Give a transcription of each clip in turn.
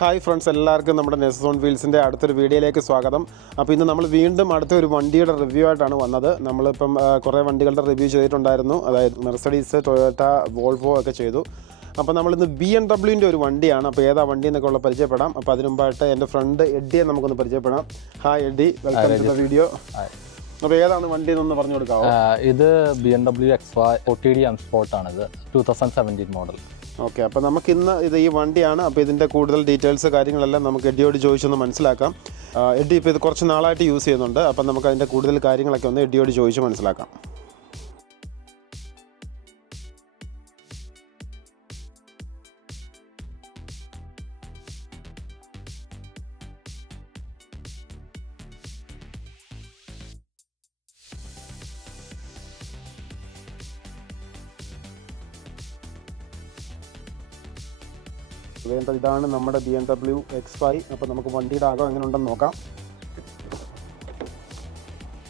Hi friends, എല്ലാവർക്കും നമ്മുടെ നെസോൺ വീൽസിൻ്റെ അടുത്തൊരു വീഡിയോയിലേക്ക് സ്വാഗതം. അപ്പോൾ ഇന്ന് നമ്മൾ വീണ്ടും അടുത്തൊരു വണ്ടിയുടെ റിവ്യൂ ആയിട്ടാണ് വന്നത്. നമ്മളിപ്പം കുറേ വണ്ടികളുടെ റിവ്യൂ ചെയ്തിട്ടുണ്ടായിരുന്നു. അതായത് മെർസഡീസ്, ടൊയോട്ട, വോൾവോ ഒക്കെ ചെയ്തു. അപ്പോൾ നമ്മളിന്ന് BMW ഒരു വണ്ടിയാണ്. അപ്പോൾ ഏതാ വണ്ടി എന്നൊക്കെ ഉള്ള പരിചയപ്പെടാം. അപ്പോൾ അതിനു മുമ്പായിട്ട് എൻ്റെ ഫ്രണ്ട് എഡ്ഡിയെ നമുക്കൊന്ന് പരിചയപ്പെടാം. Hi Eddie, welcome to the video. അപ്പോൾ ഏതാണ് വണ്ടി എന്നൊന്ന് പറഞ്ഞു കൊടുക്കാമോ? ഇത് BMW X5 OTD M Sport ആണിത്, 2017 മോഡൽ. ഓക്കെ, അപ്പോൾ നമുക്കിന്ന് ഈ വണ്ടിയാണ്. അപ്പോൾ ഇതിൻ്റെ കൂടുതൽ ഡീറ്റെയിൽസ് കാര്യങ്ങളെല്ലാം നമുക്ക് എഡ്ഡിയോട് ചോദിച്ചൊന്ന് മനസ്സിലാക്കാം. എഡ്ഡി ഇപ്പോൾ ഇത് കുറച്ച് നാളായിട്ട് യൂസ് ചെയ്യുന്നുണ്ട്. അപ്പം നമുക്ക് അതിൻ്റെ കൂടുതൽ കാര്യങ്ങളൊക്കെ ഒന്ന് എഡ്ഡിയോട് ചോദിച്ച് മനസ്സിലാക്കാം. ഇതാണ് നമ്മുടെ BMW X5. അപ്പോൾ നമുക്ക് വണ്ടിയുടെ ആകം എങ്ങനെ ഉണ്ടെന്ന് നോക്കാം.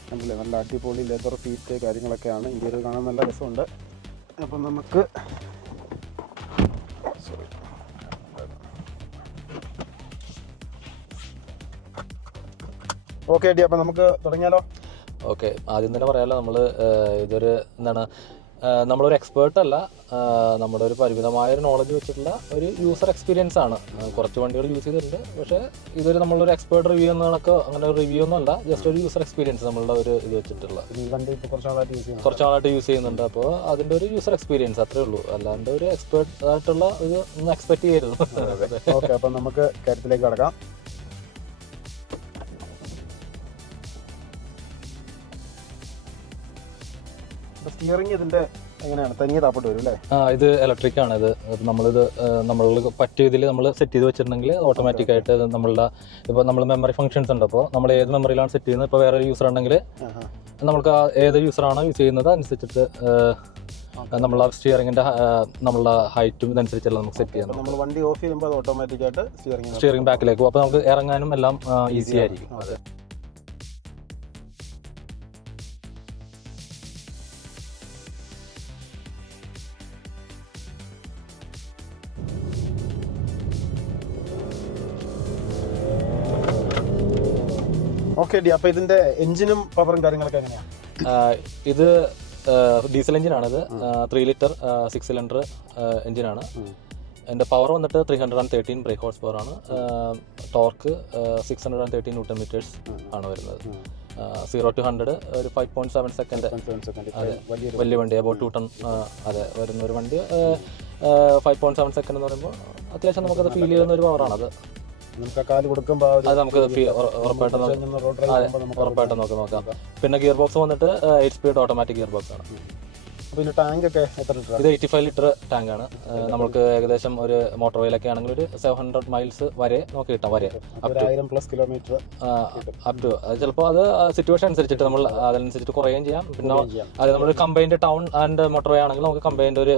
കണ്ടില്ലേ, നല്ല അടിപൊളി ലെതർ സീറ്റ് കാര്യങ്ങളൊക്കെയാണ്. ഇന്ത്യയിൽ കാണാൻ നല്ല രസമുണ്ട്. അപ്പം നമുക്ക് ഓക്കെ എഡി, അപ്പോൾ നമുക്ക് തുടങ്ങിയാലോ? ഓക്കെ, ആദ്യം തന്നെ പറയാമല്ലോ, നമ്മൾ ഇതൊരു നമ്മളൊരു എക്സ്പേർട്ട് അല്ല, നമ്മുടെ ഒരു പരിമിതമായ ഒരു നോളജ് വെച്ചിട്ടുള്ള ഒരു യൂസർ എക്സ്പീരിയൻസ് ആണ്. കുറച്ച് വണ്ടികൾ യൂസ് ചെയ്തിട്ടുണ്ട്, പക്ഷേ ഇതൊരു നമ്മളൊരു എക്സ്പേർട്ട് റിവ്യൂ എന്നൊക്കെ അങ്ങനെ ഒരു റിവ്യൂ ഒന്നും അല്ല, ജസ്റ്റ് ഒരു യൂസർ എക്സ്പീരിയൻസ് നമ്മളുടെ ഒരു ഇത് വെച്ചിട്ടുള്ള. ഈ വണ്ടി ഇപ്പോൾ കുറച്ച് നാളായിട്ട് യൂസ് ചെയ്യുന്നുണ്ട്. അപ്പോൾ അതിൻ്റെ ഒരു യൂസർ എക്സ്പീരിയൻസ് അത്രേ ഉള്ളൂ, അല്ലാണ്ട് ഒരു എക്സ്പേർട്ട് ആയിട്ടുള്ള ഇത് ഒന്നും എക്സ്പെക്ട് ചെയ്യരുത്. ഓക്കെ, അപ്പം നമുക്ക് കാര്യത്തിലേക്ക് കടക്കാം. സ്റ്റിയറിംഗ് ഇതിന്റെ എങ്ങനെയാണ്? തനിയെ താപ്പോട്ട് വരും അല്ലേ? ഇത് ഇലക്ട്രിക് ആണ്. ഇത് നമ്മളിത് നമ്മൾ പറ്റിയ ഇതിൽ നമ്മൾ സെറ്റ് ചെയ്ത് വെച്ചിട്ടുണ്ടെങ്കിൽ ഓട്ടോമാറ്റിക് ആയിട്ട് നമ്മളുടെ ഇപ്പോൾ നമ്മൾ മെമ്മറി ഫംഗ്ഷൻസ് ഉണ്ട്. അപ്പോൾ നമ്മൾ ഏത് മെമ്മറിയിലാണ് സെറ്റ് ചെയ്യുന്നത്, ഇപ്പോൾ വേറെ യൂസർ ഉണ്ടെങ്കിൽ നമ്മൾക്ക് ഏത് യൂസറാണോ യൂസ് ചെയ്യുന്നത് അനുസരിച്ചിട്ട് നമ്മളെ സ്റ്റിയറിംഗിന്റെ നമ്മളുടെ ഹൈറ്റും ഇതനുസരിച്ചല്ല നമുക്ക് സെറ്റ് ചെയ്യാം. നമ്മൾ വണ്ടി ഓഫ് ചെയ്യുമ്പോൾ ഓട്ടോമാറ്റിക് ആയിട്ട് സ്റ്റിയറിംഗ് ബാക്കിലേക്ക് പോകും. അപ്പോൾ നമുക്ക് ഇറങ്ങാനും എല്ലാം ഈസി ആയിരിക്കും. അതെ. ഓക്കെ ഡി, അപ്പോൾ ഇതിന്റെ എഞ്ചിനും പവറും കാര്യങ്ങളൊക്കെ എങ്ങനെയാണ്? ഇത് ഡീസൽ എഞ്ചിനാണിത്. 3 ലിറ്റർ 6 സിലിണ്ടർ എഞ്ചിനാണ്. എൻ്റെ പവർ വന്നിട്ട് 313 ബ്രേക്ക് ഹോഴ്സ് പവർ ആണ്. ടോർക്ക് 613 ന്യൂട്ടൺ മീറ്റേഴ്സ് ആണ് വരുന്നത്. 0 to 100 ഒരു 5.7 സെക്കൻഡ്. വലിയ വണ്ടി, അബൌട്ട് 2 ടൺ അതെ വരുന്ന ഒരു വണ്ടി. 5.7 സെക്കൻഡ് എന്ന് പറയുമ്പോൾ അത്യാവശ്യം നമുക്കത് ഫീൽ ചെയ്യുന്ന ഒരു പവറാണത്. അത് നമുക്ക് ഉറപ്പായിട്ടും നോക്കാം. പിന്നെ ഗിയർ ബോക്സ് വന്നിട്ട് 8 സ്പീഡ് ഓട്ടോമാറ്റിക് ഗിയർ ബോക്സ് ആണ്. പിന്നെ ടാങ്ക് ഒക്കെ ഇത് 85 ലിറ്റർ ടാങ്ക് ആണ്. നമുക്ക് ഏകദേശം ഒരു മോട്ടോർ വേയിലൊക്കെ ആണെങ്കിൽ ഒരു 700 മൈൽസ് വരെ നമുക്ക് കിട്ടാം. വരെ 1000+ കിലോമീറ്റർ അപ് ടു. അത് ചിലപ്പോൾ അത് സിറ്റുവേഷൻ അനുസരിച്ചിട്ട് നമ്മൾ അതിനനുസരിച്ചിട്ട് കുറയുകയും ചെയ്യാം. പിന്നെ അത് നമ്മൾ കമ്പൈൻഡ് ടൗൺ ആൻഡ് മോട്ടോർ വേ ആണെങ്കിൽ നമുക്ക് കമ്പൈൻഡ് ഒരു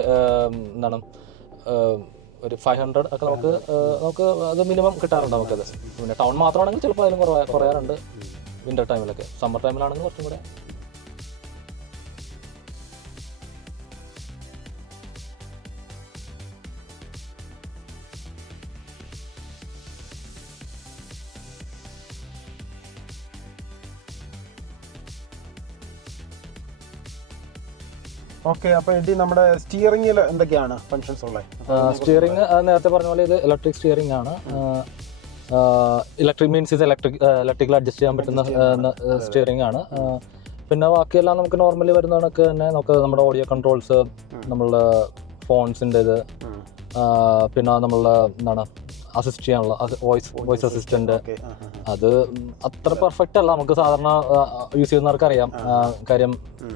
ഒരു 500 ഒക്കെ നമുക്ക് അത് മിനിമം കിട്ടാറുണ്ട് നമുക്കത്. പിന്നെ ടൗൺ മാത്രമാണെങ്കിൽ ചിലപ്പോൾ അതിലും കുറയാറുണ്ട് വിന്റർ ടൈമിലൊക്കെ. സമ്മർ ടൈമിലാണെങ്കിൽ കുറച്ചും കൂടെ. ഓക്കെ, അപ്പോൾ ഇത് നമ്മുടെ സ്റ്റിയറിംഗിൽ എന്തൊക്കെയാണ് ഫങ്ഷൻസ് ഉള്ളത്? സ്റ്റിയറിംഗ് നേരത്തെ പറഞ്ഞ പോലെ ഇത് ഇലക്ട്രിക് സ്റ്റിയറിംഗ് ആണ്. ഇലക്ട്രിക് മീൻസ് ഇത് ഇലക്ട്രിക്കൽ അഡ്ജസ്റ്റ് ചെയ്യാൻ പറ്റുന്ന സ്റ്റിയറിംഗ് ആണ്. പിന്നെ ബാക്കിയെല്ലാം നമുക്ക് നോർമലി വരുന്ന കണക്ക് തന്നെ നമുക്ക് നമ്മുടെ ഓഡിയോ കൺട്രോൾസ്, നമ്മളുടെ ഫോൺസിൻ്റെ ഇത്, പിന്നെ നമ്മളുടെ അസിസ്റ്റ് ചെയ്യാനുള്ള വോയിസ് അസിസ്റ്റന്റ്, അത് അത്ര പെർഫെക്റ്റ് അല്ല. നമുക്ക് സാധാരണ യൂസ് ചെയ്യുന്നവർക്ക് അറിയാം. കാര്യം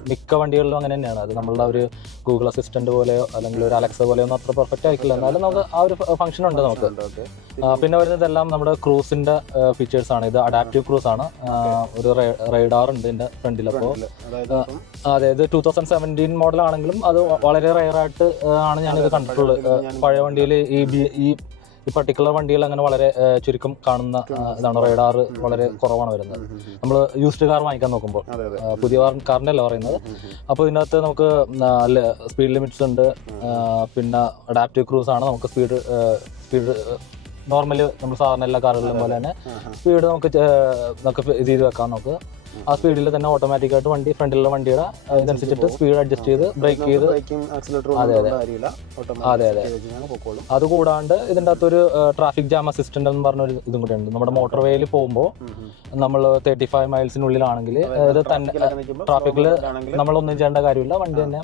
മിക്ക വണ്ടികളിലും അങ്ങനെ തന്നെയാണ്. അത് നമ്മളുടെ ഒരു ഗൂഗിൾ അസിസ്റ്റന്റ് പോലെയോ അല്ലെങ്കിൽ ഒരു അലക്സ പോലെയോ ഒന്നും അത്ര പെർഫെക്റ്റ് ആയിക്കില്ല. എന്നാലും നമുക്ക് ആ ഒരു ഫംഗ്ഷൻ ഉണ്ട് നമുക്ക്. പിന്നെ വരുന്നതെല്ലാം നമ്മുടെ ക്രൂസിന്റെ ഫീച്ചേഴ്സ് ആണ്. ഇത് അഡാപ്റ്റീവ് ക്രൂസ് ആണ്. ഒരു റൈഡാർ ഉണ്ട് ഇതിന്റെ ഫ്രണ്ടിൽ. അപ്പോൾ അതായത് 2017 മോഡൽ ആണെങ്കിലും അത് വളരെ റെയർ ആയിട്ട് ആണ് ഞാനിത് കണ്ടിട്ടുള്ളത്. പഴയ വണ്ടിയിൽ ഈ പർട്ടിക്കുലർ വണ്ടികൾ അങ്ങനെ വളരെ ചുരുക്കം കാണുന്ന ഇതാണ്. റേഡാർ വളരെ കുറവാണ് വരുന്നത് നമ്മൾ യൂസ്ഡ് കാർ വാങ്ങിക്കാൻ നോക്കുമ്പോൾ. പുതിയ കാറിൻ്റെ അല്ല പറയുന്നത്. അപ്പോൾ ഇതിനകത്ത് നമുക്ക് സ്പീഡ് ലിമിറ്റ്സ് ഉണ്ട്. പിന്നെ അഡാപ്റ്റീവ് ക്രൂസ് ആണ്. നമുക്ക് സ്പീഡ് നോർമലി നമ്മൾ സാധാരണ എല്ലാ കാറുകളിലും പോലെ തന്നെ സ്പീഡ് നമുക്ക് ഇത് ചെയ്ത് വെക്കാം. നമുക്ക് ആ സ്പീഡിൽ തന്നെ ഓട്ടോമാറ്റിക്കായിട്ട് വണ്ടി ഫ്രണ്ടിലുള്ള വണ്ടിയുടെ ഇതനുസരിച്ചിട്ട് സ്പീഡ് അഡ്ജസ്റ്റ് ചെയ്ത് ബ്രേക്ക് ചെയ്ത് അതെ. അതുകൂടാണ്ട് ഇതിൻ്റെ അകത്തൊരു ട്രാഫിക് ജാം അസിസ്റ്റന്റ് എന്ന് പറഞ്ഞൊരു ഇതും കൂടെ ഉണ്ട്. നമ്മുടെ മോട്ടോർ വേയിൽ പോകുമ്പോൾ നമ്മൾ 35 മൈൽസിനുള്ളിലാണെങ്കിൽ ഇത് തന്നെ ട്രാഫിക്കിൽ നമ്മളൊന്നും ചെയ്യേണ്ട കാര്യമില്ല. വണ്ടി തന്നെ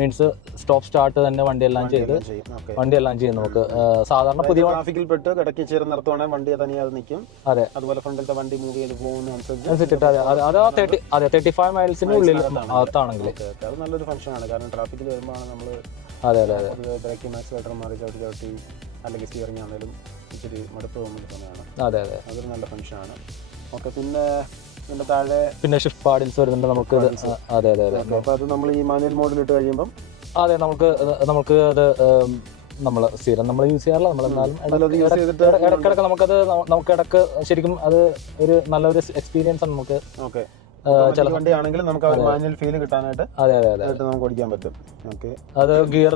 മീൻസ് സ്റ്റോപ്പ് സ്റ്റാർട്ട് തന്നെ വണ്ടിയെല്ലാം ചെയ്ത് ചെയ്യും. നമുക്ക് സാധാരണ പുതിയ ട്രാഫിക്കിൽ പെട്ട് കിടക്കി ചേർന്ന് നിർത്തുവാണെങ്കിൽ വണ്ടി തനിയാതെ നിൽക്കും. അതെ, അതുപോലെ ഫ്രണ്ടിലത്തെ വണ്ടി മൂവ് ചെയ്ത് അനുസരിച്ചിട്ട് അതെ 35 മൈൽസിനുള്ളിൽ അകത്താണെങ്കിൽ അത് നല്ലൊരു ഫംഗ്ഷൻ ആണ്. കാരണം ട്രാഫിക്കിൽ വരുമ്പോഴാണ് നമ്മൾ അതെ ബ്രേക്കിംഗ് ആക്സിലേറ്റർ മാറി ചവിട്ടി അല്ലെങ്കിൽ സ്റ്റിയറിംഗ് ആണെങ്കിലും ഇച്ചിരി മടുപ്പ് തോന്നുന്നതാണ്. അതെ അതൊരു നല്ല ഫംഗ്ഷൻ ആണ്. ഓക്കെ, പിന്നെ ഇതിന്റെ താഴെ പിന്നെ ഷിഫ്റ്റ് പാഡിൽസ് വരുന്നുണ്ട് നമുക്ക്. അതെ. അപ്പോൾ അത് നമ്മൾ ഈ മാനുവൽ മോഡിൽ ഇട്ട് കഴിയുമ്പം അതെ നമുക്ക് അത് നമ്മൾ സ്ഥിരം നമ്മൾ യൂസ് ചെയ്യാറില്ല. നമ്മളെന്നാലും ഇടയ്ക്കിടയ്ക്ക് നമുക്ക് ഇടയ്ക്ക് ശരിക്കും അത് ഒരു നല്ലൊരു എക്സ്പീരിയൻസ് ആണ് നമുക്ക്. ഓക്കെ, ചില വണ്ടി ആണെങ്കിലും നമുക്ക് ആ മാനുവൽ ഫീൽ കിട്ടാനായിട്ട് അതെ നമുക്ക് ഓടിക്കാൻ പറ്റും. ഓക്കെ, അത് ഗിയർ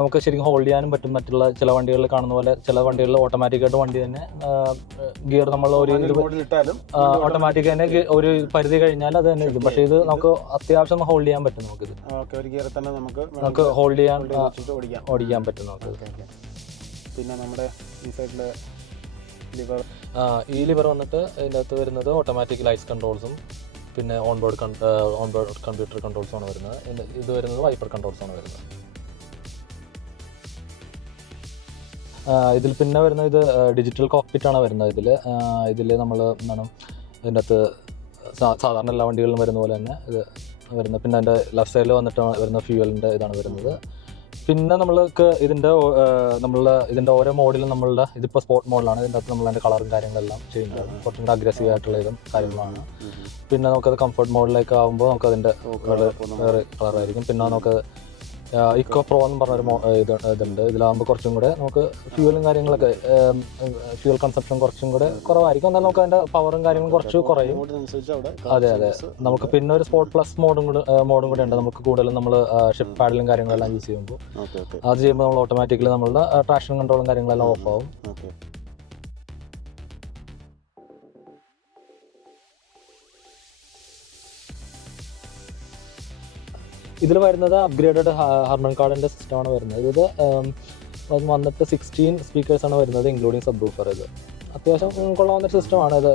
നമുക്ക് ശരിക്കും ഹോൾഡ് ചെയ്യാനും പറ്റും. മറ്റുള്ള ചില വണ്ടികളിൽ കാണുന്ന പോലെ ചില വണ്ടികളിൽ ഓട്ടോമാറ്റിക്കായിട്ട് വണ്ടി തന്നെ ഗിയർ നമ്മൾ ഒരു ഓട്ടോമാറ്റിക് തന്നെ ഒരു പരിധി കഴിഞ്ഞാൽ അത് തന്നെ ഇരിക്കും. പക്ഷേ ഇത് നമുക്ക് അത്യാവശ്യം ഹോൾഡ് ചെയ്യാൻ പറ്റും. നമുക്കിത് ഒരു ഗിയർ തന്നെ നമുക്ക് ഹോൾഡ് ചെയ്യാൻ ഓടിക്കാൻ പറ്റും നമുക്ക്. പിന്നെ നമ്മുടെ ഈ സൈഡില് ഈ ലിവർ വന്നിട്ട് ഇതിൻ്റെ അകത്ത് വരുന്നത് ഓട്ടോമാറ്റിക് ലൈറ്റ്സ് കൺട്രോൾസും പിന്നെ ഓൺബോർഡ് കമ്പ്യൂട്ടർ കൺട്രോൾസും ആണ് വരുന്നത്. ഇത് വരുന്നത് വൈപ്പർ കൺട്രോൾസ് ആണ് വരുന്നത്. ഇതിൽ പിന്നെ വരുന്നത് ഇത് ഡിജിറ്റൽ കോക്പിറ്റ് ആണ് വരുന്നത്. ഇതിൽ നമ്മൾ എന്താണ് ഇതിൻ്റെ അകത്ത് സാധാരണ എല്ലാ വണ്ടികളിലും വരുന്ന പോലെ തന്നെ ഇത് വരുന്നത്. പിന്നെ അതിൻ്റെ ലെഫ്റ്റ് സൈഡിൽ വന്നിട്ട് വരുന്ന ഫ്യൂവലിൻ്റെ ഇതാണ് വരുന്നത്. പിന്നെ നമ്മൾക്ക് ഇതിൻ്റെ ഓരോ മോഡലും നമ്മളുടെ ഇതിപ്പോൾ സ്പോർട്ട് മോഡലാണ്. ഇതിൻ്റെ അകത്ത് നമ്മൾ അതിൻ്റെ കളറും കാര്യങ്ങളെല്ലാം ചെയ്യുന്നതാണ്. കുറച്ചും കൂടെ അഗ്രസീവ് ആയിട്ടുള്ള ഇതും കാര്യങ്ങളാണ്. പിന്നെ നമുക്കത് കംഫർട്ട് മോഡിലേക്ക് ആകുമ്പോൾ നമുക്കതിൻ്റെ വേറെ കളറായിരിക്കും. പിന്നെ നമുക്ക് ഇക്കോ പ്രോ എന്ന് പറഞ്ഞൊരു ഇതുണ്ട്. ഇതിലാകുമ്പോൾ കുറച്ചും കൂടെ നമുക്ക് ഫ്യൂവലും കാര്യങ്ങളൊക്കെ ഫ്യൂവൽ കൺസപ്ഷൻ കുറച്ചും കൂടെ കുറവായിരിക്കും. എന്നാൽ നമുക്ക് അതിൻ്റെ പവറും കാര്യങ്ങളും കുറച്ച് കുറയും. അതെ. നമുക്ക് പിന്നെ ഒരു സ്പോർട്ട് പ്ലസ് മോഡും കൂടെ ഉണ്ട്. നമുക്ക് കൂടുതലും നമ്മൾ ഷിഫ്റ്റ് പാഡിലും കാര്യങ്ങളെല്ലാം യൂസ് ചെയ്യുമ്പോൾ അത് ചെയ്യുമ്പോൾ നമ്മൾ ഓട്ടോമാറ്റിക്കലി നമ്മളുടെ ട്രാക്ഷൻ കൺട്രോളും കാര്യങ്ങളെല്ലാം ഓഫ് ആവും. ഇതിൽ വരുന്നത് അപ്ഗ്രേഡഡ് ഹാർമൺ കാർഡിൻ്റെ സിസ്റ്റമാണ് വരുന്നത്. ഇത് വന്നിട്ട് 16 സ്പീക്കേഴ്സാണ് വരുന്നത്, ഇൻക്ലൂഡിങ് സബ് വൂഫർ. ഇത് അത്യാവശ്യം കൊള്ളാവുന്നൊരു സിസ്റ്റമാണ്. ഇത്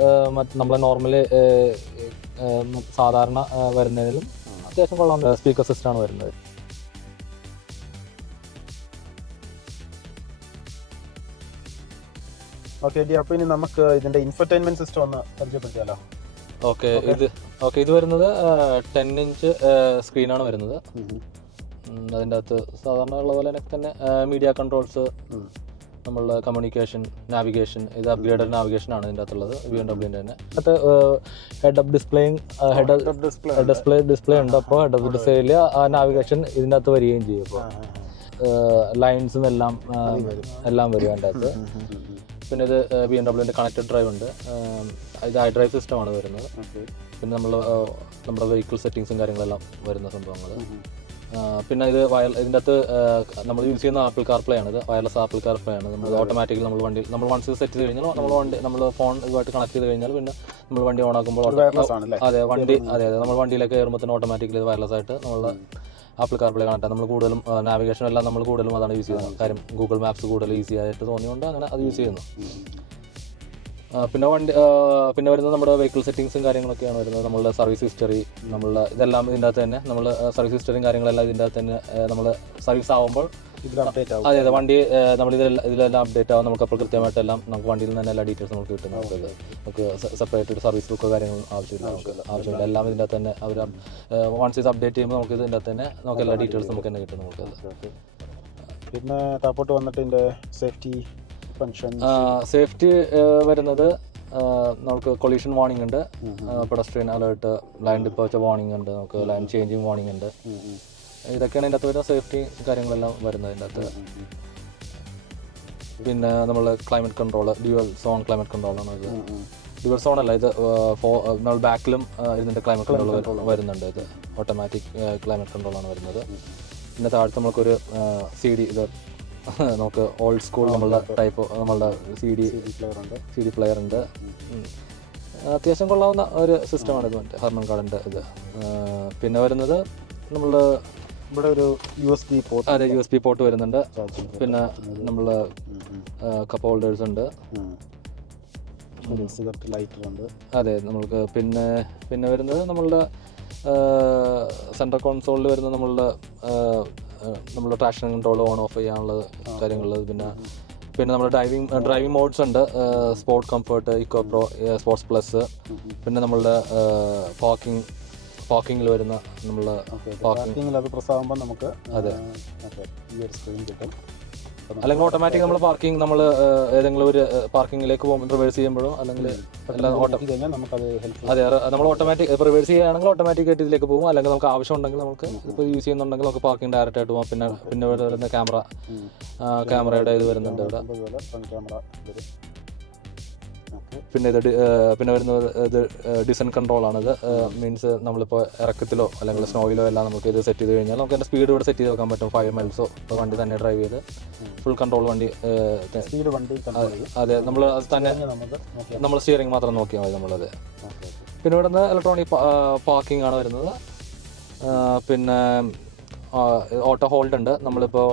നമ്മളെ നോർമലി സാധാരണ വരുന്നതിലും അത്യാവശ്യം കൊള്ളാവുന്ന സ്പീക്കർ സിസ്റ്റമാണ് വരുന്നത്. ഓക്കെ, അപ്പോൾ ഇനി നമുക്ക് ഇതിൻ്റെ ഇൻഫർടൈൻമെൻറ്റ് സിസ്റ്റം ഒന്ന് പരിചയപ്പെടുത്തിയാലോ? ഓക്കെ, ഇത് വരുന്നത് 10 ഇഞ്ച് സ്ക്രീനാണ് വരുന്നത്. അതിൻ്റെ അകത്ത് സാധാരണ ഉള്ള പോലെ തന്നെ മീഡിയ കൺട്രോൾസ്, നമ്മളുടെ കമ്മ്യൂണിക്കേഷൻ, നാവിഗേഷൻ, ഇത് അപ്ഗ്രേഡഡ് നാവിഗേഷൻ ആണ് ഇതിൻ്റെ അകത്തുള്ളത്. BMW തന്നെ ഹെഡ് അപ്പ് ഡിസ്പ്ലേ ഉണ്ട്. അപ്പോൾ ഹെഡ് അപ്പ് ഡിസ്പ്ലേയിൽ ആ നാവിഗേഷൻ ഇതിൻ്റെ അകത്ത് വരികയും ചെയ്യും. ഇപ്പോൾ ലൈൻസും എല്ലാം വരും അതിൻ്റെ അകത്ത്. പിന്നെ ഇത് BMW കണക്റ്റഡ് ഡ്രൈവ് ഉണ്ട്. ഇത് iDrive സിസ്റ്റമാണ് വരുന്നത്. പിന്നെ നമ്മുടെ വെഹിക്കിൾ സെറ്റിങ്സും കാര്യങ്ങളെല്ലാം വരുന്ന സംഭവങ്ങൾ. പിന്നെ ഇത് ഇതിൻ്റെ അകത്ത് നമ്മൾ യൂസ് ചെയ്യുന്ന ആപ്പിൾ കാർപ്ലേ ആണ്. ഇത് വയർലെസ് ആപ്പിൾ കാർപ്ലേ ആണ്. നമ്മൾ ഓട്ടോമാറ്റിക്കലി നമ്മൾ വൺസ് സെറ്റ് ചെയ്ത് കഴിഞ്ഞാൽ നമ്മൾ ഫോൺ ഇതുമായിട്ട് കണക്ട് ചെയ്ത് കഴിഞ്ഞാൽ പിന്നെ നമ്മൾ വണ്ടി ഓൺ ആക്കുമ്പോൾ നമ്മൾ വണ്ടിയിലേക്ക് കയറുമ്പോൾ തന്നെ ഓട്ടോമാറ്റിക്കലി ഇത് വയർലെസ് ആയിട്ട് നമ്മൾ ആപ്പിൾ കാർപ്ലേ കണക്ട്. നമ്മൾ കൂടുതലും നാവിഗേഷൻ എല്ലാം നമ്മൾ കൂടുതലും അതാണ് യൂസ് ചെയ്യുന്നത്. കാര്യം ഗൂഗിൾ മാപ്സ് കൂടുതൽ ഈസി ആയിട്ട് തോന്നിയുകൊണ്ട് അങ്ങനെ അത് യൂസ് ചെയ്യുന്നു. പിന്നെ വരുന്നത് നമ്മുടെ വെഹിക്കിൾ സെറ്റിങ്സും കാര്യങ്ങളൊക്കെയാണ് വരുന്നത്. നമ്മളുടെ സർവീസ് ഹിസ്റ്ററി, ഇതെല്ലാം ഇതിൻ്റെ അകത്ത് തന്നെ നമ്മൾ സർവീസ് ഹിസ്റ്ററിയും കാര്യങ്ങളെല്ലാം ഇതിൻ്റെ അകത്ത് തന്നെ നമ്മൾ സർവീസ് ആകുമ്പോൾ അതെ വണ്ടി ഇതിലെല്ലാം അപ്ഡേറ്റ് ആവും. നമുക്ക് അപ്പോൾ കൃത്യമായിട്ടെല്ലാം നമുക്ക് വണ്ടിയിൽ നിന്ന് തന്നെ എല്ലാ ഡീറ്റെയിൽസ് നമുക്ക് കിട്ടും. നമുക്ക് സെപ്പറേറ്റ് സർവീസ് ബുക്കോ കാര്യങ്ങളും ആവശ്യമില്ല. എല്ലാം ഇതിൻ്റെ അകത്ത് തന്നെ അവർ വൺസ് ഇത് അപ്ഡേറ്റ് ചെയ്യുമ്പോൾ നമുക്ക് ഇതിൻ്റെ അകത്ത് തന്നെ നമുക്ക് എല്ലാ ഡീറ്റെയിൽസ് നമുക്ക് തന്നെ കിട്ടും. നമുക്ക് പിന്നെ താപ്പോട്ട് വന്നിട്ട് ഇതിൻ്റെ സേഫ്റ്റി വരുന്നത് നമുക്ക് കൊളീഷൻ വാർണിംഗ് ഉണ്ട്, pedestrian alert, line departure warning ഉണ്ട്, നമുക്ക് ലൈൻ ചേഞ്ചിങ് വാർണിംഗ് ഉണ്ട്. ഇതൊക്കെയാണ് ഇതിൻ്റെ അകത്ത് വരുന്ന സേഫ്റ്റി കാര്യങ്ങളെല്ലാം വരുന്നത് ഇതിൻ്റെ അകത്ത്. പിന്നെ നമ്മൾ climate control, dual zone climate കൺട്രോളാണ് ഇത്. ഡ്യുവൽ സോൺ അല്ല, ഇത് നമ്മൾ ബാക്കിലും ഇതിൻ്റെ ക്ലൈമറ്റ് കൺട്രോൾ വരുന്നുണ്ട്. ഇത് ഓട്ടോമാറ്റിക് ക്ലൈമറ്റ് കൺട്രോളാണ് വരുന്നത്. പിന്നെ താഴത്ത് നമുക്കൊരു CD ഇത് നമുക്ക് ഓൾഡ് സ്കൂൾ നമ്മളുടെ ടൈപ്പ് നമ്മളുടെ സി ഡി പ്ലെയർ ഉണ്ട്. അത്യാവശ്യം കൊള്ളാവുന്ന ഒരു സിസ്റ്റമാണ് ഇത്. മറ്റേ ഹെർമൻ കാർഡിൻ്റെ ഇത്. പിന്നെ വരുന്നത് നമ്മളുടെ ഇവിടെ ഒരു USB പോർട്ട്. അതെ, USB പോർട്ട് വരുന്നുണ്ട്. പിന്നെ നമ്മൾ കപ്പ് ഹോൾഡേഴ്സ് ഉണ്ട്. സിഗരറ്റ് ലൈറ്റർ ഉണ്ട്. അതെ, നമ്മൾക്ക് പിന്നെ വരുന്നത് നമ്മളുടെ സെൻട്രൽ കോൺസോളിൽ വരുന്ന നമ്മളുടെ ട്രാക്ഷൻ കൺട്രോൾ ഓൺ ഓഫ് ചെയ്യാനുള്ള കാര്യങ്ങൾ. പിന്നെ നമ്മുടെ ഡ്രൈവിംഗ് മോഡ്സ് ഉണ്ട്. Sport comfort, eco pro, sports plus. പിന്നെ നമ്മളുടെ പാർക്കിങ്ങിൽ വരുന്ന നമ്മളുടെ പാർക്കിങ്ങിൽ അത് പ്രസ് ആകുമ്പോൾ നമുക്ക് ഈ ഒരു സ്ക്രീൻ കിട്ടും. അല്ലെങ്കിൽ ഓട്ടോമാറ്റിക് നമ്മൾ പാർക്കിംഗ് നമ്മൾ ഏതെങ്കിലും ഒരു പാർക്കിങ്ങിലേക്ക് പോകുമ്പോൾ റിവേഴ്സ് ചെയ്യുമ്പോഴോ അല്ലെങ്കിൽ അതെ, നമ്മൾ ഓട്ടോമാറ്റിക് ഇപ്പോൾ റിവേഴ്സ് ചെയ്യുകയാണെങ്കിൽ ഓട്ടോമാറ്റിക് ആയിട്ട് ഇതിലേക്ക് പോകും. അല്ലെങ്കിൽ നമുക്ക് ആവശ്യം ഉണ്ടെങ്കിൽ നമുക്ക് ഇപ്പോൾ യൂസ് ചെയ്യുന്നുണ്ടെങ്കിൽ നമുക്ക് പാർക്കിംഗ് ഡയറക്റ്റ് ആയിട്ട് പോകാം. പിന്നെ ഇവിടെ വരുന്ന ക്യാമറയുടെ ഇത് വരുന്നുണ്ട് ഇവിടെ. പിന്നെ വരുന്നത് ഇത് ഡിസൻ കൺട്രോളാണിത്. മീൻസ് നമ്മളിപ്പോൾ ഇറക്കത്തിലോ അല്ലെങ്കിൽ സ്നോയിലോ എല്ലാം നമുക്ക് ഇത് സെറ്റ് ചെയ്ത് കഴിഞ്ഞാൽ നമുക്ക് അതിൻ്റെ സ്പീഡ് ഇവിടെ സെറ്റ് ചെയ്ത് വെക്കാൻ പറ്റും. 5 മൈൽസോ ഇപ്പോൾ വണ്ടി തന്നെ ഡ്രൈവ് ചെയ്ത് ഫുൾ കൺട്രോൾ വണ്ടി. അതെ, നമ്മൾ അത് തന്നെ നമ്മൾ സ്റ്റിയറിംഗ് മാത്രം നോക്കിയാൽ മതി നമ്മളത്. പിന്നെ ഇവിടെ നിന്ന് ഇലക്ട്രോണിക് പാർക്കിംഗ് ആണ് വരുന്നത്. പിന്നെ ഓട്ടോ ഹോൾഡ് ഉണ്ട്. നമ്മളിപ്പോൾ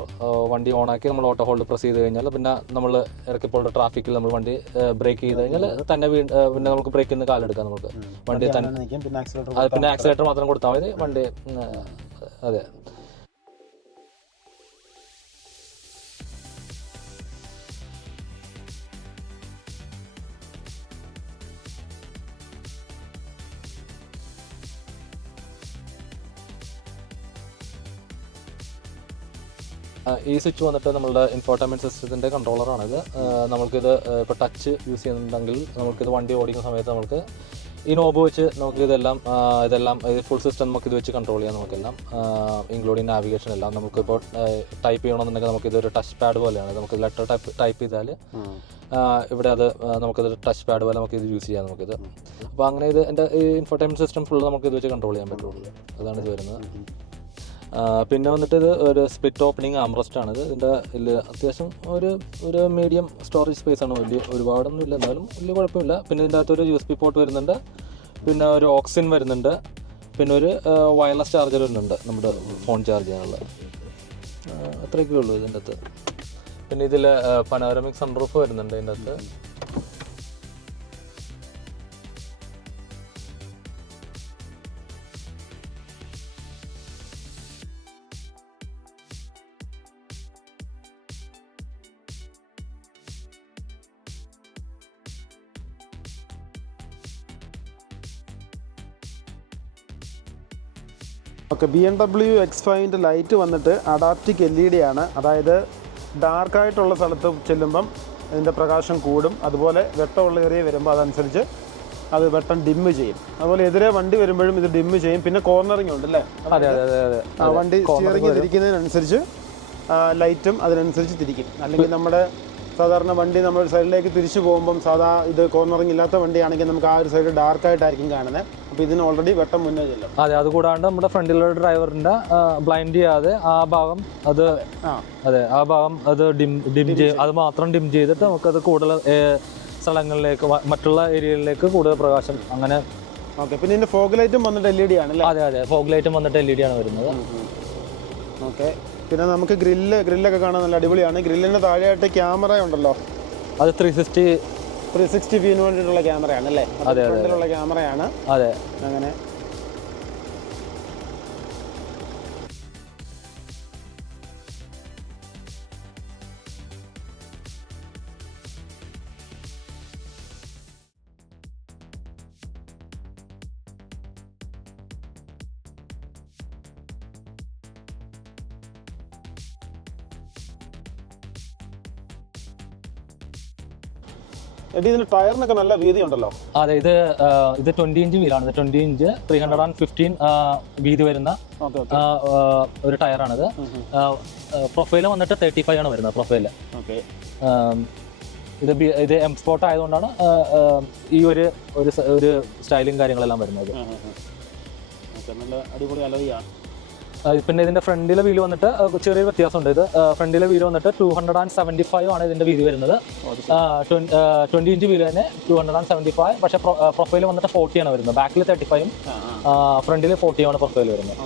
വണ്ടി ഓണാക്കി നമ്മൾ ഓട്ടോ ഹോൾഡ് പ്രസ് ചെയ്ത് കഴിഞ്ഞാൽ പിന്നെ നമ്മൾ ഇറക്കിപ്പോൾ ട്രാഫിക്കിൽ നമ്മൾ വണ്ടി ബ്രേക്ക് ചെയ്ത് കഴിഞ്ഞാൽ തന്നെ പിന്നെ നമുക്ക് ബ്രേക്കിൽ നിന്ന് കാലെടുക്കാം. നമുക്ക് വണ്ടി തന്നെ പിന്നെ ആക്സിലേറ്റർ മാത്രം കൊടുത്താൽ മതി വണ്ടി. അതെ. ഈ സ്വിച്ച് വന്നിട്ട് നമ്മളുടെ ഇൻഫോർടൈൻമെൻറ്റ് സിസ്റ്റത്തിൻ്റെ കൺട്രോളറാണിത്. നമുക്കിത് ഇപ്പോൾ ടച്ച് യൂസ് ചെയ്യുന്നുണ്ടെങ്കിൽ നമുക്കിത് വണ്ടി ഓടിക്കുന്ന സമയത്ത് നമുക്ക് ഈ നോബ് വെച്ച് നമുക്ക് ഇതെല്ലാം ഫുൾ സിസ്റ്റം നമുക്ക് ഇത് വെച്ച് കൺട്രോൾ ചെയ്യാം. നമുക്കെല്ലാം ഇൻക്ലൂഡിങ് നാവിഗേഷൻ എല്ലാം നമുക്കിപ്പോൾ ടൈപ്പ് ചെയ്യണമെന്നുണ്ടെങ്കിൽ നമുക്കിതൊരു ടച്ച് പാഡ് പോലെയാണ്. നമുക്ക് ലെറ്റർ ടൈപ്പ് ചെയ്താൽ ഇവിടെ അത് നമുക്കിത് ടച്ച് പാഡ് പോലെ നമുക്കിത് യൂസ് ചെയ്യാം. നമുക്കിത് അപ്പോൾ അങ്ങനെ ഇത് എൻ്റെ ഈ ഇൻഫോർടൈൻമെൻറ്റ് സിസ്റ്റം ഫുൾ നമുക്ക് ഇത് വെച്ച് കൺട്രോൾ ചെയ്യാൻ പറ്റുള്ളൂ. അതാണ് ഇത് വരുന്നത്. പിന്നെ വന്നിട്ട് ഇത് ഒരു സ്പ്ലിറ്റ് ഓപ്പണിങ് ആംറസ്റ്റ് ആണിത്. ഇതിൻ്റെ അത്യാവശ്യം ഒരു മീഡിയം സ്റ്റോറേജ് സ്പേസ് ആണ്. ഒരുപാടൊന്നും ഇല്ല, എന്നാലും വലിയ കുഴപ്പമില്ല. പിന്നെ ഇതിൻ്റെ അകത്തൊരു USB പോർട്ട് വരുന്നുണ്ട്. പിന്നെ ഒരു ഓക്സിൻ വരുന്നുണ്ട്. പിന്നെ ഒരു വയർലെസ് ചാർജർ വരുന്നുണ്ട് നമ്മുടെ ഫോൺ ചാർജ് ചെയ്യാനുള്ള. അത്രയൊക്കെ ഉള്ളൂ ഇതിൻ്റെ അകത്ത്. പിന്നെ ഇതിൽ പനോരമിക് സൺറൂഫ് വരുന്നുണ്ട് ഇതിൻ്റെ അകത്ത്. ഓക്കെ, BMW X5ൻ്റെ ലൈറ്റ് വന്നിട്ട് അഡാപ്റ്റിക് LED ആണ്. അതായത് ഡാർക്കായിട്ടുള്ള സ്ഥലത്ത് ചെല്ലുമ്പം ഇതിൻ്റെ പ്രകാശം കൂടും. അതുപോലെ വെട്ടമുള്ള ഏരിയ വരുമ്പോൾ അതനുസരിച്ച് അത് വെട്ടം ഡിമ്മ് ചെയ്യും. അതുപോലെ എതിരെ വണ്ടി വരുമ്പോഴും ഇത് ഡിമ്മ് ചെയ്യും. പിന്നെ കോർണറിങ് ഉണ്ട് അല്ലേ? വണ്ടി സ്റ്റിയറിംഗ് തിരിക്കുന്നതിനനുസരിച്ച് ലൈറ്റും അതിനനുസരിച്ച് തിരിക്കും. അല്ലെങ്കിൽ നമ്മുടെ സാധാരണ വണ്ടി നമ്മൾ സൈഡിലേക്ക് തിരിച്ചു പോകുമ്പം ഇത് കോർണറിംഗ് ഇല്ലാത്ത വണ്ടിയാണെങ്കിൽ നമുക്ക് ആ ഒരു സൈഡ് ഡാർക്കായിട്ടായിരിക്കും കാണുന്നത്. അപ്പോൾ ഇതിന് ഓൾറെഡി വെട്ടം മുന്നേ ചെല്ലും. അതെ, അതുകൂടാണ്ട് നമ്മുടെ ഫ്രണ്ടിലുള്ള ഡ്രൈവറിൻ്റെ ബ്ലൈൻഡ് ചെയ്യാതെ ആ ഭാഗം അത് ഡിം ചെയ്യും. അത് മാത്രം ഡിം ചെയ്തിട്ട് നമുക്കത് കൂടുതൽ സ്ഥലങ്ങളിലേക്ക് മറ്റുള്ള ഏരിയകളിലേക്ക് കൂടുതൽ പ്രകാശം അങ്ങനെ. ഓക്കെ, പിന്നെ ഇതിൻ്റെ ഫോഗ് ലൈറ്റും വന്നിട്ട് LED ആണ്. അതെ, ഫോഗ് ലൈറ്റും വന്നിട്ട് LED ആണ് വരുന്നത്. ഓക്കെ, പിന്നെ നമുക്ക് ഗ്രില്ലൊക്കെ കാണാൻ നല്ല അടിപൊളിയാണ്. ഗ്രില്ലിൻ്റെ താഴെയായിട്ട് ക്യാമറ ഉണ്ടല്ലോ. അത് 360 വ്യൂവിന് വേണ്ടിയിട്ടുള്ള ക്യാമറയാണ് അല്ലേ? ഫ്രണ്ടിലുള്ള ക്യാമറയാണ്. അതെ, അങ്ങനെ. ഇതിന് ടയറിനൊക്കെ നല്ല വീതി ഉണ്ടല്ലോ. അതെ, ഇത് 20 ഇഞ്ച് വീലാണ്. 20 ഇഞ്ച് 315 വീതി വരുന്ന ഒരു ടയറാണിത്. പ്രൊഫൈല് വന്നിട്ട് 35 ആണ് വരുന്നത് പ്രൊഫൈല്. ഇത് M സ്പോർട്ട് ആയതുകൊണ്ടാണ് ഈ ഒരു സ്റ്റൈലും കാര്യങ്ങളെല്ലാം വരുന്നത്. നല്ല അടിപൊളി അലോയാണ്. പിന്നെ ഇതിന്റെ ഫ്രണ്ടിലെ വീല് വന്നിട്ട് ചെറിയ വ്യത്യാസമുണ്ട്. ഇത് ഫ്രണ്ടിലെ വീല് വന്നിട്ട് 275 ആണ് ഇതിന്റെ വീതി വരുന്നത്. 20 ഇഞ്ച് വീല് തന്നെ 275, പക്ഷെ പ്രൊഫൈൽ വന്നിട്ട് 40 ആണ് വരുന്നത്. ബാക്കിൽ 35 ഫ്രണ്ടിൽ 40 ആണ് പ്രൊഫൈൽ വരുന്നത്.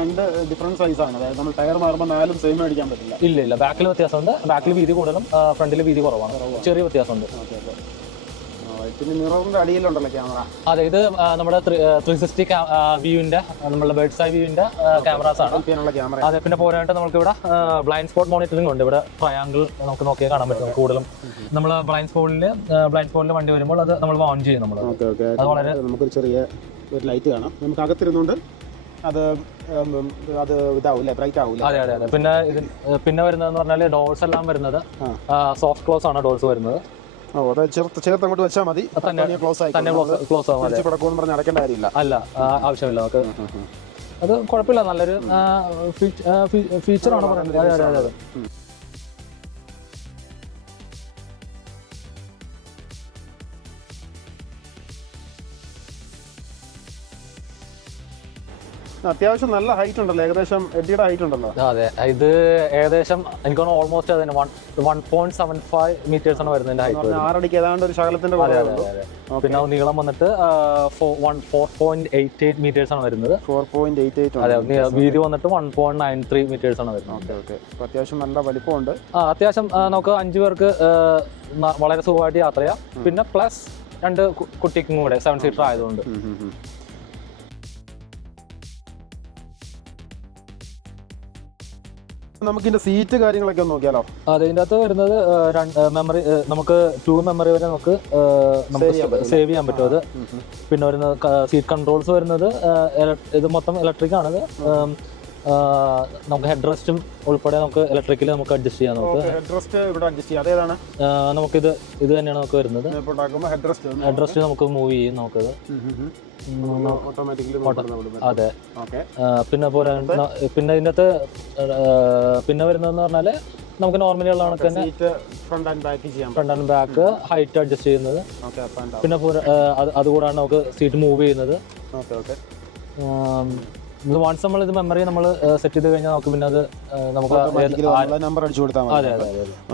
രണ്ട് ഡിഫറൻറ്റ് സൈസാണ്. അതായത് നമ്മൾ ടയർ മാറുമ്പോൾ നാലും സെയിം മേടിക്കാൻ പറ്റില്ല. ഇല്ല, ബാക്കിൽ വ്യത്യാസമുണ്ട്. ബാക്കിൽ വീതി കൂടുതലും ഫ്രണ്ടിൽ വീതി കുറവാണ്. ചെറിയ വ്യത്യാസമുണ്ട്. പിന്നെ മിററിന്റെ അടിയിലുണ്ടല്ലോ ക്യാമറ. അതെ, ഇത് നമ്മുടെ 360 വ്യൂവിന്റെ, നമ്മളുടെ ബേർഡ്സ് ഐ വ്യൂവിന്റെ ക്യാമറാസ് ആണ്. ക്യാമറ. അതെ, പിന്നെ പോരായിട്ട് നമുക്ക് ഇവിടെ ബ്ലൈൻഡ് സ്പോട്ട് മോണിറ്ററിംഗ് ഉണ്ട്. ഇവിടെ ട്രയാങ്കിൾ നമുക്ക് നോക്കിയാൽ കാണാൻ പറ്റും. കൂടുതലും നമ്മൾ ബ്ലൈൻഡ് സ്പോട്ടിൽ വണ്ടി വരുമ്പോൾ അത് നമ്മൾ ഓൺ ചെയ്യും. നമ്മൾ അത് വളരെ നമുക്കൊരു ചെറിയ ഒരു ലൈറ്റ് കാണാം. നമുക്ക് അകത്തിരുന്നുകൊണ്ട് അത് ഇതാവൂല്ലേ, ബ്രൈറ്റ് ആവൂല. അതെ. പിന്നെ വരുന്നതെന്ന് പറഞ്ഞാൽ ഡോർസ് എല്ലാം വരുന്നത് സോഫ്റ്റ് ക്ലോസ് ആണ് ഡോർസ് വരുന്നത്. ചേർത്ത് അങ്ങോട്ട് വെച്ചാൽ മതി, ക്ലോസ് ആവും. പറഞ്ഞ് അടയ്ക്കേണ്ട കാര്യമില്ല. അല്ല, ആവശ്യമില്ല. നമുക്ക് അത് കുഴപ്പമില്ല. നല്ലൊരു ഫീച്ചറാണ് പറയുന്നത്. അതെ. അത്യാവശ്യം നല്ല ഹൈറ്റ് ഉണ്ടല്ലോ, ഏകദേശം എഡിയുടെ ഹൈറ്റ് ഉണ്ടല്ലോ. അതെ, ഇത് ഏകദേശം എനിക്ക് തോന്നുന്നു ഓൾമോസ്റ്റ് അതിന് 1.75 മീറ്റേഴ്സ് ആണ് വരുന്നത് ഹൈറ്റ്. 6 അടിക്ക് ഏതാണ്ട് ഒരു ശകലത്തിന്റെ. പിന്നെ നീളം വന്നിട്ട് 4.88 മീറ്റേഴ്സ് ആണ് വരുന്നത്. 4.88. അതെ, വീതി വന്നിട്ട് 1.93 മീറ്റേഴ്സ് ആണ് വരുന്നത്. അത്യാവശ്യം നല്ല വലിപ്പമുണ്ട്. അത്യാവശ്യം നമുക്ക് 5 പേർക്ക് വളരെ സുഖമായിട്ട് യാത്ര ചെയ്യാം. പിന്നെ പ്ലസ് 2 കുട്ടിക്കും കൂടെ 7 സീറ്റർ ആയതുകൊണ്ട്. നമുക്ക് ഇതിന്റെ സീറ്റ് കാര്യങ്ങളൊക്കെ ഒന്ന് നോക്കിയാലോ? അതെ, ഇതിന്റെ അകത്ത് വരുന്നത് മെമ്മറി, നമുക്ക് 2 മെമ്മറി വരെ നമുക്ക് സേവ് ചെയ്യാൻ പറ്റും. അത് പിന്നെ വരുന്നത് സീറ്റ് കൺട്രോൾസ് വരുന്നത് ഇത് മൊത്തം ഇലക്ട്രിക് ആണത്. നമുക്ക് ഹെഡ് റെസ്റ്റും ഉൾപ്പെടെ നമുക്ക് ഇലക്ട്രിക്കലി നമുക്ക് അഡ്ജസ്റ്റ് ചെയ്യാം. നമുക്കിത് തന്നെയാണ് നമുക്ക് വരുന്നത്. ഹെഡ് റെസ്റ്റ് നമുക്ക് മൂവ് ചെയ്യും. നമുക്കത് അതെ. പിന്നെ ഇതിൻ്റെ അകത്ത് പിന്നെ വരുന്നതെന്ന് പറഞ്ഞാല് നമുക്ക് നോർമലി ഉള്ള കണക്ക് തന്നെ front and back height adjust ചെയ്യുന്നത്. പിന്നെ അതുകൂടാണ് നമുക്ക് സീറ്റ് മൂവ് ചെയ്യുന്നത്. ഇത് വൺസ് നമ്മൾ ഇത് മെമ്മറി നമ്മൾ സെറ്റ് ചെയ്ത് കഴിഞ്ഞാൽ നമുക്ക് പിന്നെ അത് നമുക്ക് നമ്പർ അടിച്ചു കൊടുത്താൽ മതി.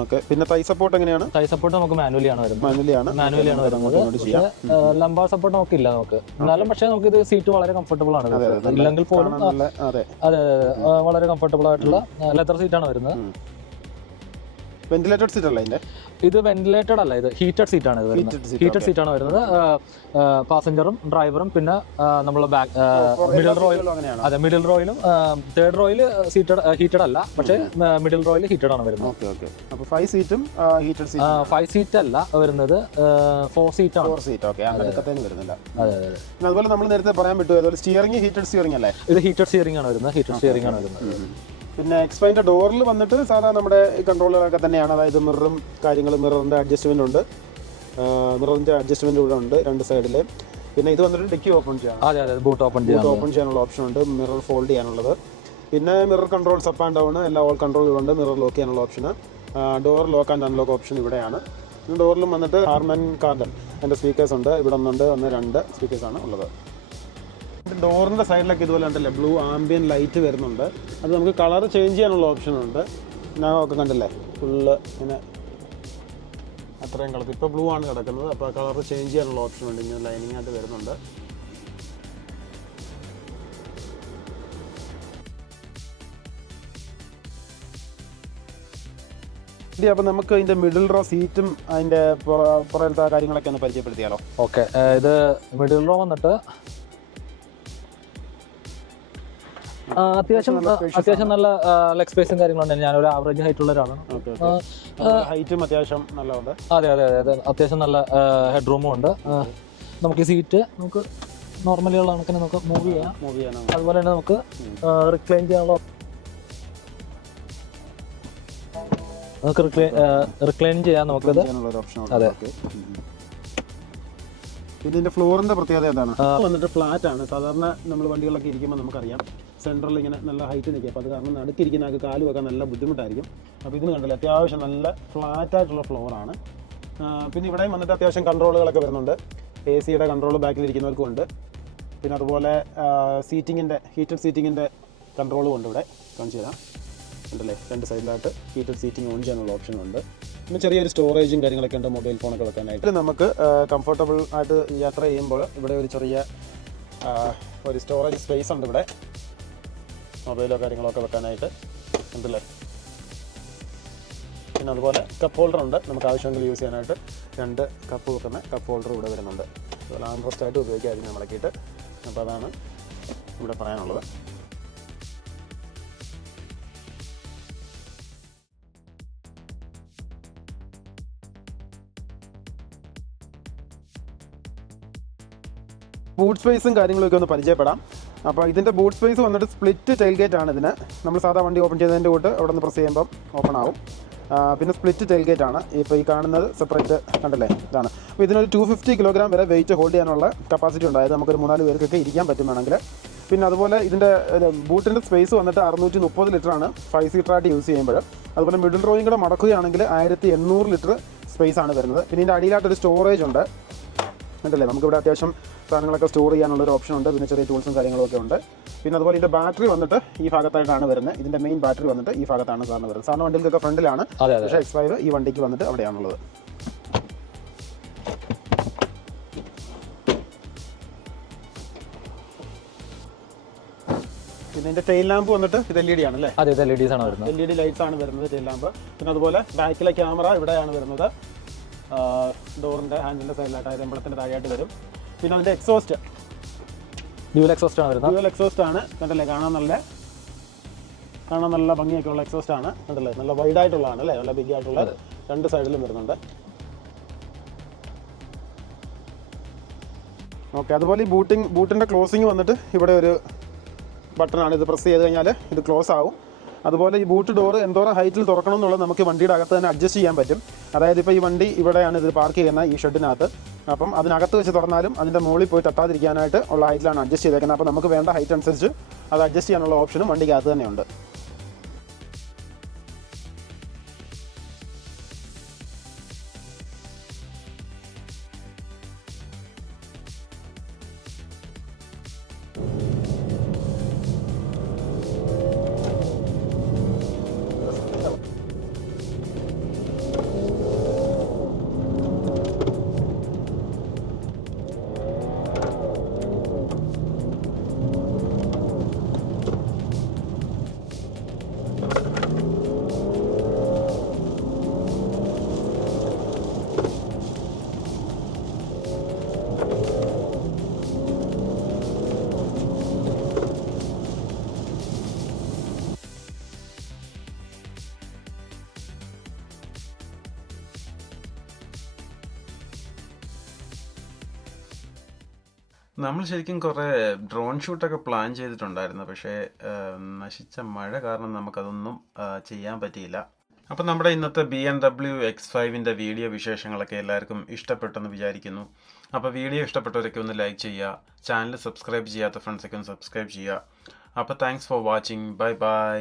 അതെ. പിന്നെ തൈ സപ്പോർട്ട് എങ്ങനെയാണ്? തൈ സപ്പോർട്ട് നമുക്ക് മാനുവലിയാണ് വരുന്നത്. ലംബാർ സപ്പോർട്ട് നമുക്ക് ഇല്ല. നമുക്ക് എന്നാലും പക്ഷേ നമുക്ക് ഇത് സീറ്റ് വളരെ കംഫർട്ടബിൾ ആണ്. ഇല്ലെങ്കിൽ പോലും അതെ, വളരെ കംഫർട്ടബിൾ ആയിട്ടുള്ള ലെതർ സീറ്റാണ് വരുന്നത്. വെന്റിലേറ്റഡ് സീറ്റ് അല്ല ഇത് വെന്റിലേറ്റഡ് അല്ല, ഇത് ഹീറ്റഡ് സീറ്റാണ് ഹീറ്റഡ് സീറ്റാണ് വരുന്നത്. പാസഞ്ചറും ഡ്രൈവറും പിന്നെ നമ്മളെ മിഡിൽ റോയിലും തേർഡ് റോയിൽ ഹീറ്റഡ് അല്ല, പക്ഷേ മിഡിൽ റോയിൽ ഹീറ്റഡ് ആണ് വരുന്നത്. 5 സീറ്റും 5 സീറ്റ് അല്ല വരുന്നത്, 4 സീറ്റ് ആണ്. അതുപോലെ നമ്മൾ നേരത്തെ പറയാൻ പറ്റും സ്റ്റിയറിംഗ് ഹീറ്റഡ് സ്റ്റിയറിംഗ് അല്ലേ? ഇത് ഹീറ്റഡ് സ്റ്റിയറിംഗ് ആണ് വരുന്നത്. പിന്നെ എക്സ്പൈൻ്റെ ഡോറിൽ വന്നിട്ട് സാധാരണ നമ്മുടെ കൺട്രോളുകളൊക്കെ തന്നെയാണ്. അതായത് മിററിൻ്റെ അഡ്ജസ്റ്റ്മെൻ്റ് ഉണ്ട്. മിററിൻ്റെ അഡ്ജസ്റ്റ്മെൻ്റ് ഇവിടെ ഉണ്ട് 2 സൈഡിൽ. പിന്നെ ഇത് വന്നിട്ട് ഡിക്കി ഓപ്പൺ ചെയ്യാം. ബൂട്ട് ഓപ്പൺ ചെയ്യാനുള്ള ഓപ്ഷൻ ഉണ്ട്. മിറർ ഫോൾഡ് ചെയ്യാനുള്ളത്. പിന്നെ mirror controls up and down എല്ലാ ഓൾ കൺട്രോളുകളുണ്ട്. മിറർ ലോക്ക് ചെയ്യാനുള്ള ഓപ്ഷന്, door lock and unlock option ഇവിടെയാണ്. ഡോറിലും വന്നിട്ട് ഹാർമൻ കാർഡൻ എൻ്റെ സ്പീക്കേഴ്സ് ഉണ്ട്. ഇവിടെ 2 സ്പീക്കേഴ്സാണ് ഉള്ളത്. ഡോറിൻ്റെ സൈഡിലൊക്കെ ഇതുപോലെ ഉണ്ടല്ലേ, ബ്ലൂ ആംബിയൻ ലൈറ്റ് വരുന്നുണ്ട്. അത് നമുക്ക് കളർ ചേഞ്ച് ചെയ്യാനുള്ള ഓപ്ഷൻ ഉണ്ട്. ഒക്കെ കണ്ടില്ലേ, ഫുള്ള് ഇങ്ങനെ അത്രയും കളർ. ഇപ്പോൾ ബ്ലൂ ആണ് കിടക്കുന്നത്, അപ്പോൾ കളർ ചേഞ്ച് ചെയ്യാനുള്ള ഓപ്ഷൻ ഉണ്ട്. ഇങ്ങനെ ലൈനിങ് ആയിട്ട് വരുന്നുണ്ട്. അപ്പോൾ നമുക്ക് അതിൻ്റെ മിഡിൽ റോ സീറ്റും അതിൻ്റെ പുറത്തെ കാര്യങ്ങളൊക്കെ ഒന്ന് പരിചയപ്പെടുത്തിയാലോ? ഓക്കെ, ഇത് മിഡിൽ റോ വന്നിട്ട് അത്യാവശ്യം നല്ല ലെഗ് സ്പേസും കാര്യങ്ങളുണ്ട്. ഞാനൊരു ആവറേജ് ഹൈറ്റ് ഉള്ള ഒരാളാണ്. ഹൈറ്റും അത്യാവശ്യം നല്ലതുണ്ട്. അതെ, അത്യാവശ്യം നല്ല ഹെഡ് റൂമും ഉണ്ട്. നമുക്ക് ഈ സീറ്റ് നമുക്ക് നോർമലി ഉള്ള കണക്കിന് നമുക്ക് മൂവ് ചെയ്യാം. അതുപോലെ തന്നെ നമുക്ക് റിക്ലൈൻ ചെയ്യാനുള്ള റിക്ലൈൻ ചെയ്യാം നമുക്കത്. അതെ. പിന്നെ ഇതിൻ്റെ ഫ്ലോറിൻ്റെ പ്രത്യേകത എന്താണ്? വന്നിട്ട് ഫ്ലാറ്റ് ആണ്. സാധാരണ നമ്മൾ വണ്ടികളൊക്കെ ഇരിക്കുമ്പോൾ നമുക്കറിയാം സെൻറ്ററിൽ ഇങ്ങനെ നല്ല ഹൈറ്റ് നിൽക്കുക. അപ്പോൾ അത് കാരണം നടുക്കിരിക്കുന്ന ആൾക്ക് കാല് വെക്കാൻ നല്ല ബുദ്ധിമുട്ടായിരിക്കും. അപ്പോൾ ഇതിന് കണ്ടില്ല, അത്യാവശ്യം നല്ല ഫ്ലാറ്റായിട്ടുള്ള ഫ്ലോറാണ്. പിന്നെ ഇവിടെയും വന്നിട്ട് അത്യാവശ്യം കൺട്രോളുകളൊക്കെ വരുന്നുണ്ട്. AC-യുടെ കൺട്രോൾ ബാക്കിലിരിക്കുന്നവർക്കും ഉണ്ട്. പിന്നെ അതുപോലെ ഹീറ്റഡ് സീറ്റിങ്ങിൻ്റെ കൺട്രോളും ഉണ്ട് ഇവിടെ, കാണിച്ചു തരാം. ഉണ്ടല്ലേ, രണ്ട് സൈഡിലായിട്ട് ഹീറ്റഡ് സീറ്റിംഗ് ഓൺ ചെയ്യാനുള്ള ഓപ്ഷൻ ഉണ്ട്. പിന്നെ ചെറിയൊരു സ്റ്റോറേജും കാര്യങ്ങളൊക്കെ ഉണ്ട് മൊബൈൽ ഫോണൊക്കെ വെക്കാനായിട്ട്. നമുക്ക് കംഫർട്ടബിൾ ആയിട്ട് യാത്ര ചെയ്യുമ്പോൾ ഇവിടെ ഒരു ചെറിയ ഒരു സ്റ്റോറേജ് സ്പേസ് ഉണ്ട് ഇവിടെ, മൊബൈലോ കാര്യങ്ങളൊക്കെ വെക്കാനായിട്ട് ഉണ്ടല്ലേ. പിന്നെ അതുപോലെ കപ്പ് ഹോൾഡർ ഉണ്ട്, നമുക്ക് ആവശ്യമെങ്കിൽ യൂസ് ചെയ്യാനായിട്ട് 2 കപ്പ് വെക്കുന്ന കപ്പ് ഹോൾഡർ ഇവിടെ വരുന്നുണ്ട്. അതുപോലെ ആംബ്രസ്റ്റ് ആയിട്ട് ഉപയോഗിക്കാം അതിനെ മടക്കിയിട്ട്. അപ്പോൾ അതാണ് ഇവിടെ പറയാനുള്ളത്. ബൂട്ട് സ്പേസും കാര്യങ്ങളൊക്കെ ഒന്ന് പരിചയപ്പെടാം. അപ്പോൾ ഇതിൻ്റെ ബൂട്ട് സ്പേസ് വന്നിട്ട് സ്പ്ലിറ്റ് ടെയിൽ ഗേറ്റ് ആണ്. ഇതിന് നമ്മൾ സാധാ വണ്ടി ഓപ്പൺ ചെയ്തതിൻ്റെ കൂട്ട് അവിടെ നിന്ന് പ്രസ് ചെയ്യുമ്പം ഓപ്പൺ ആവും. പിന്നെ സ്പ്ലിറ്റ് ടെയിൽ ഗേറ്റ് ആണ്. ഇപ്പോൾ ഈ കാണുന്നത് സെപ്പറേറ്റ് കണ്ടല്ലേ, ഇതാണ്. അപ്പോൾ ഇതിനൊരു 250 കിലോഗ്രാം വരെ വെയിറ്റ് ഹോൾഡ് ചെയ്യാനുള്ള കപ്പാസിറ്റി ഉണ്ടായത്. നമുക്കൊരു 3-4 പേർക്കൊക്കെ ഇരിക്കാൻ പറ്റുമെങ്കിൽ. പിന്നെ അതുപോലെ ഇതിൻ്റെ ബൂട്ടിൻ്റെ സ്പേസ് വന്നിട്ട് 630 ലിറ്ററാണ് 5 സീറ്ററായിട്ട് യൂസ് ചെയ്യുമ്പോൾ. അതുപോലെ മിഡിൽ റോയും കൂടെ മടക്കുകയാണെങ്കിൽ 1800 ലിറ്റർ സ്പേസ് ആണ് വരുന്നത്. പിന്നെ ഇതിൻ്റെ അടിയിലായിട്ടൊരു സ്റ്റോറേജ് ഉണ്ട് ഉണ്ടല്ലേ, നമുക്കിവിടെ അത്യാവശ്യം സാധനങ്ങളൊക്കെ സ്റ്റോർ ചെയ്യാനുള്ളൊരു ഓപ്ഷൻ ഉണ്ട്. പിന്നെ ചെറിയ ടൂൾസും കാര്യങ്ങളൊക്കെ ഉണ്ട്. പിന്നെ അതുപോലെ ഇതിൻ്റെ ബാറ്ററി വന്നിട്ട് ഈ ഭാഗത്തായിട്ടാണ് വരുന്നത്. ഇതിൻ്റെ മെയിൻ ബാറ്ററി വന്നിട്ട് ഈ ഭാഗത്താണ് സാറിന് വരുന്നത്. സാറിന് വണ്ടികൾക്കൊക്കെ ഫ്രണ്ടിലാണ്, പക്ഷേ X5 ഈ വണ്ടിക്ക് വന്നിട്ട് അവിടെയാണുള്ളത്. പിന്നെ ഇതിൻ്റെ ടെയിൽ ലാമ്പ് വന്നിട്ട് ഇത് LED ആണ് അല്ലേ? അതെ, LEDs ആണ് വരുന്നത്. LED ലൈറ്റ്സ് ആണ് വരുന്നത് ടെയിൽ ലാമ്പ്. പിന്നെ അതുപോലെ ബാക്കിലെ ക്യാമറ ഇവിടെയാണ് വരുന്നത്, ഡോറിൻ്റെ ഹാൻഡിലിൻ്റെ സൈഡിലായിട്ട്, അതായത് എമ്പളത്തിൻ്റെ താഴെയായിട്ട് വരും. പിന്നെ അതിൻ്റെ എക്സോസ്റ്റ് ഡ്യുവൽ എക്സോസ്റ്റ് ആണ് വരുന്നത്. ഡ്യുവൽ എക്സോസ്റ്റ് ആണ് കണ്ടല്ലേ, കാണാൻ നല്ല ഭംഗിയൊക്കെ ഉള്ള എക്സോസ്റ്റ് ആണ് കണ്ടല്ലേ, നല്ല വൈഡ് ആയിട്ടുള്ളതാണ് അല്ലേ, നല്ല ബിഗ് ആയിട്ടുള്ള 2 സൈഡിലും വരുന്നുണ്ട്. ഓക്കെ, അതുപോലെ ഈ ബൂട്ടിൻ്റെ ക്ലോസിങ് വന്നിട്ട് ഇവിടെ ഒരു ബട്ടണാണ്. ഇത് പ്രസ് ചെയ്ത് കഴിഞ്ഞാൽ ഇത് ക്ലോസ് ആവും. അതുപോലെ ഈ ബൂട്ട് ഡോർ എന്തോരം ഹൈറ്റിൽ തുറക്കണം എന്നുള്ളത് നമുക്ക് വണ്ടിയുടെ അകത്ത് തന്നെ അഡ്ജസ്റ്റ് ചെയ്യാൻ പറ്റും. അതായത് ഇപ്പോൾ ഈ വണ്ടി ഇവിടെയാണ് ഇത് പാർക്ക് ചെയ്യുന്ന ഈ ഷെഡിനകത്ത്. അപ്പം അതിനകത്ത് വെച്ച് തുറന്നാലും അതിൻ്റെ മുകളിൽ പോയി തട്ടാതിരിക്കാനായിട്ട് ഉള്ള ഹൈറ്റിലാണ് അഡ്ജസ്റ്റ് ചെയ്തേക്കുന്നത്. അപ്പോൾ നമുക്ക് വേണ്ട ഹൈറ്റ് അനുസരിച്ച് അത് അഡ്ജസ്റ്റ് ചെയ്യാനുള്ള ഓപ്ഷനും വണ്ടിക്കകത്ത് തന്നെയുണ്ട്. നമ്മൾ ശരിക്കും കുറേ ഡ്രോൺ ഷൂട്ടൊക്കെ പ്ലാൻ ചെയ്തിട്ടുണ്ടായിരുന്നു. പക്ഷേ നശിച്ച മഴ കാരണം നമുക്കതൊന്നും ചെയ്യാൻ പറ്റിയില്ല. അപ്പം നമ്മുടെ ഇന്നത്തെ BMW X5-ൻ്റെ വീഡിയോ വിശേഷങ്ങളൊക്കെ എല്ലാവർക്കും ഇഷ്ടപ്പെട്ടെന്ന് വിചാരിക്കുന്നു. അപ്പോൾ വീഡിയോ ഇഷ്ടപ്പെട്ടവരൊക്കെ ഒന്ന് ലൈക്ക് ചെയ്യുക, ചാനൽ സബ്സ്ക്രൈബ് ചെയ്യാത്ത ഫ്രണ്ട്സൊക്കെ ഒന്ന് സബ്സ്ക്രൈബ് ചെയ്യുക. അപ്പോൾ thanks for watching. Bye bye.